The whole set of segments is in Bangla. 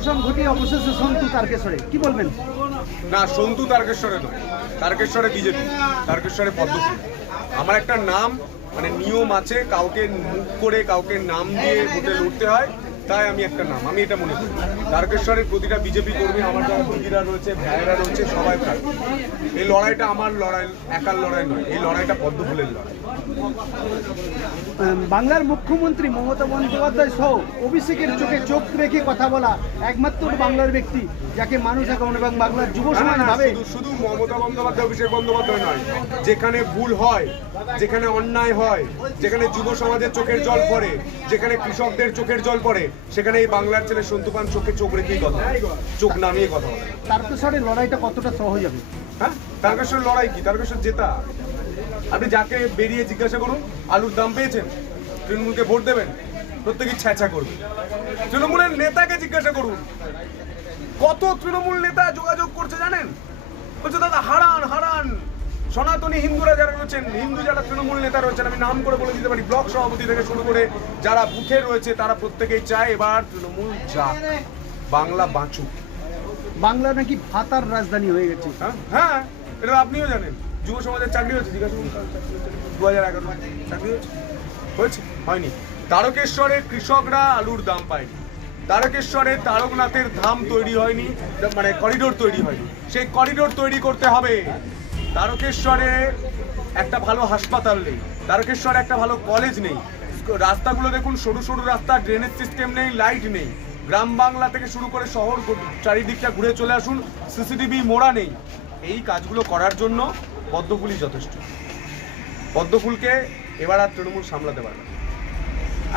অবসান ঘটিয়ে অবশেষে সন্তু তারকেশ্বরে কি বলবেন? না, সন্তু তারকেশ্বরে নয়, তারকেশ্বরে বিজেপি, তারকেশ্বরে পদ্মফুল। আমার একটা নাম, মানে নিয়ম আছে, কাউকে মুখ করে কাউকে নাম দিয়ে ভোটে লড়তে হয়, তাই আমি একটা নাম, আমি এটা মনে করি। তারকেশ্বরের প্রতিটা বিজেপি কর্মী, আমার যারা দিদিরা রয়েছে, ভাইয়েরা রয়েছে, সবাই প্রার্থী। এই লড়াইটা আমার লড়াই, একার লড়াই নয়, এই লড়াইটা পদ্মফুলের লড়াই। বাংলার মুখ্যমন্ত্রী মমতা বন্দ্যোপাধ্যায় সহ অভিষেকের চোখে চোখ রেখে কথা বলা একমাত্র বাংলার ব্যক্তি যাকে মানুষ এখন এবং বাংলার যুব সমাজ ভাবে। শুধু মমতা বন্দ্যোপাধ্যায়, অভিষেক বন্দ্যোপাধ্যায় নয়, যেখানে ভুল হয়, যেখানে অন্যায় হয়, যেখানে যুব সমাজের চোখের জল পড়ে, যেখানে কৃষকদের চোখের জল পড়ে, সেখানে এই বাংলার ছেলে সন্তু পান চোখে চোখ রেখেই কথা বলে, চোখ নামিয়ে কথা বলে। তারকেশ্বরের লড়াইটা কতটা সহজ হবে? হ্যাঁ, তারকেশ্বর লড়াই কি? তারকেশ্বর জেতা। আপনি যাকে বেরিয়ে জিজ্ঞাসা করুন, আলুর দাম পেয়েছেন, তৃণমূলকে ভোট দেবেন, প্রত্যেকেই ছ্যাঁচা করবে। তৃণমূলের নেতাকে জিজ্ঞাসা করুন, কত তৃণমূল নেতা যোগাযোগ করছে জানেন? বলছে দাদা হারান হারান। সনাতনী হিন্দুরা যারা রয়েছেন, হিন্দু যারা তৃণমূল নেতা রয়েছেন, আমি নাম করে বলে দিতে পারি, ব্লক সভাপতি থেকে শুরু করে যারা বুথে রয়েছে, তারা প্রত্যেকেই চায় এবার তৃণমূল যাক, বাংলা বাঁচুক। বাংলা নাকি ভাতার রাজধানী হয়ে গেছে। হ্যাঁ, এটা আপনিও জানেন। যুব সমাজের চাকরি হয়েছে, জিজ্ঞাসা করুন, 2011 চাকরি হয়েছে, হয়নি। তারকেশ্বরে কৃষকরা আলুর দাম পায়নি, তারকেশ্বরে তারকনাথের ধাম তৈরি হয়নি, মানে করিডোর তৈরি হয়নি, সেই করিডোর তৈরি করতে হবে। তারকেশ্বরে একটা ভালো হাসপাতাল নেই, তারকেশ্বরে একটা ভালো কলেজ নেই, রাস্তাগুলো দেখুন সরু সরু রাস্তা, ড্রেনেজ সিস্টেম নেই, লাইট নেই। গ্রাম বাংলা থেকে শুরু করে শহর চারিদিকটা ঘুরে চলে আসুন, সিসিটিভি মোড়া নেই। এই কাজগুলো করার জন্য পদ্মফুলই যথেষ্ট। পদ্মফুলকে এবার আর তৃণমূল সামলাতে পারবে না।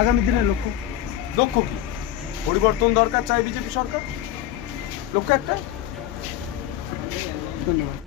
আগামী দিনের লক্ষ্য কি? পরিবর্তন দরকার, চাই বিজেপি সরকার। লক্ষ্য একটা। ধন্যবাদ।